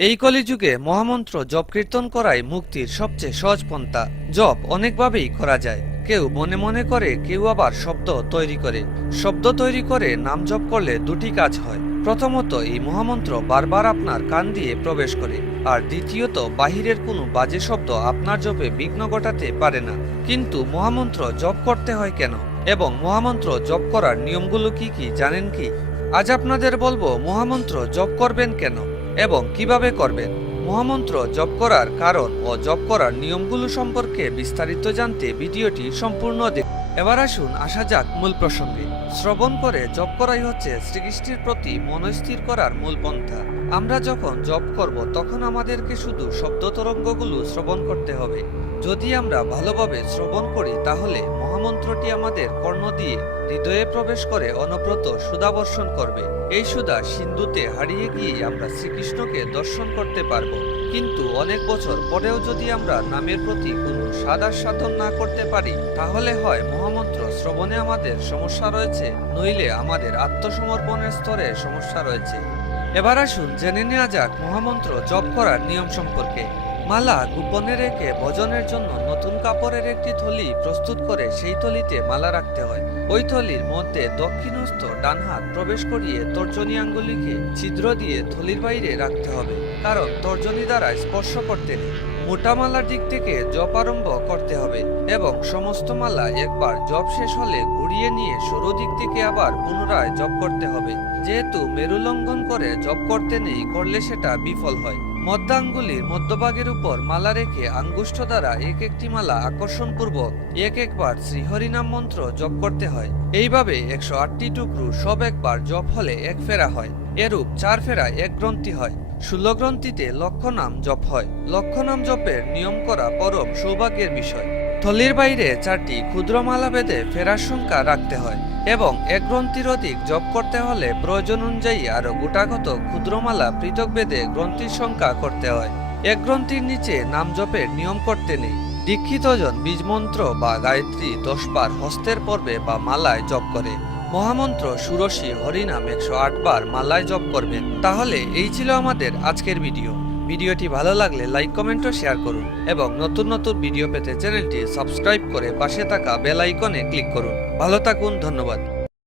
এই কলিযুগে মহামন্ত্র জপ কীর্তন করাই মুক্তির সবচেয়ে সহজ পন্থা। জপ অনেকভাবেই করা যায়। কেউ মনে মনে করে, কেউ আবার শব্দ তৈরি করে। শব্দ তৈরি করে নাম জপ করলে দুটি কাজ হয়। প্রথমত, এই মহামন্ত্র বারবার আপনার কান দিয়ে প্রবেশ করে। আর দ্বিতীয়ত, বাহিরের কোনো বাজে শব্দ আপনার জপে বিঘ্ন ঘটাতে পারে না। কিন্তু মহামন্ত্র জপ করতে হয় কেন? এবং মহামন্ত্র জপ করার নিয়মগুলো কি কি জানেন কি? আজ আপনাদের বলব, মহামন্ত্র জপ করবেন কেন? এবং কীভাবে করবেন মহামন্ত্র জপ করার কারণ ও জপ করার নিয়মগুলো সম্পর্কে বিস্তারিত জানতে ভিডিওটি সম্পূর্ণ দেখুন। এবার আসুন, আসা যাক মূল প্রসঙ্গে। শ্রবণ করে জপ করাই হচ্ছে শ্রীকৃষ্ণের প্রতি মনস্থির করার মূল পন্থা। আমরা যখন জপ করব, তখন আমাদেরকে শুধু শব্দ তরঙ্গগুলো শ্রবণ করতে হবে। যদি আমরা ভালোভাবে শ্রবণ করি, তাহলে মহামন্ত্রটি আমাদের কর্ণ দিয়ে হৃদয়ে প্রবেশ করে অনব্রত সুধাবর্ষণ করবে। এই সুদা সিন্ধুতে হারিয়ে গিয়ে আমরা শ্রীকৃষ্ণকে দর্শন করতে পারব। কিন্তু অনেক বছর পরেও যদি আমরা নামের প্রতি কোনো সাদার সাধন না করতে পারি, তাহলে হয় মহামন্ত্র শ্রবণে আমাদের সমস্যা রয়েছে, নইলে আমাদের আত্মসমর্পণের স্তরে সমস্যা রয়েছে। এবার আসুন জেনে নেওয়া যাক মহামন্ত্র জপ করার নিয়ম সম্পর্কে। মালা গোপনে রেখে ভজনের জন্য নতুন কাপড়ের একটি থলি প্রস্তুত করে সেই থলিতে মালা রাখতে হয়। ওই থলির মধ্যে দক্ষিণস্থ ডান হাত প্রবেশ করিয়ে তর্জনী আঙ্গুলিকে ছিদ্র দিয়ে থলির বাইরে রাখতে হবে, কারণ তর্জনী দ্বারা স্পর্শ করতে নেই। মোটা মালার দিক থেকে জপ আরম্ভ করতে হবে এবং সমস্ত মালা একবার জপ শেষ হলে ঘুরিয়ে নিয়ে সরু দিক থেকে আবার পুনরায় জপ করতে হবে। যেহেতু মেরুলঙ্ঘন করে জপ করতে নেই, করলে সেটা বিফল হয়। মধ্যাঙ্গুলির মধ্যভাগের উপর মালা রেখে আঙ্গুষ্ঠ দ্বারা এক একটি মালা আকর্ষণপূর্বক এক একবার শ্রীহরিনাম মন্ত্র জপ করতে হয়। এইভাবে একশো আটটি টুকরু সব একবার জপ হলে এক ফেরা হয়। এরূপ চার ফেরা এক গ্রন্থি হয়। ষোলো গ্রন্থিতে লক্ষ নাম জপ হয়। লক্ষ্য নাম জপের নিয়ম করা পরম সৌভাগ্যের বিষয়। থলির বাইরে চারটি ক্ষুদ্র মালা বেঁধে ফেরার সংখ্যা রাখতে হয় এবং এক গ্রন্থির অধিক জপ করতে হলে প্রয়োজন অনুযায়ী আরও গোটাগত ক্ষুদ্রমালা পৃথক বেঁধে গ্রন্থির সংখ্যা করতে হয়। এক গ্রন্থির নিচে নাম জপের নিয়ম করতে নেই। দীক্ষিতজন বীজমন্ত্র বা গায়ত্রী দশবার হস্তের পর্বে বা মালায় জপ করে। মহামন্ত্র সুরসী হরিনাম একশো বার মালায় জপ করবেন। তাহলে এই ছিল আমাদের আজকের ভিডিও। ভিডিওটি ভালো লাগলে লাইক, কমেন্ট ও শেয়ার করুন এবং নতুন নতুন ভিডিও পেতে চ্যানেলটি সাবস্ক্রাইব করে পাশে থাকা বেল আইকনে ক্লিক করুন। ভালো থাকুন, ধন্যবাদ।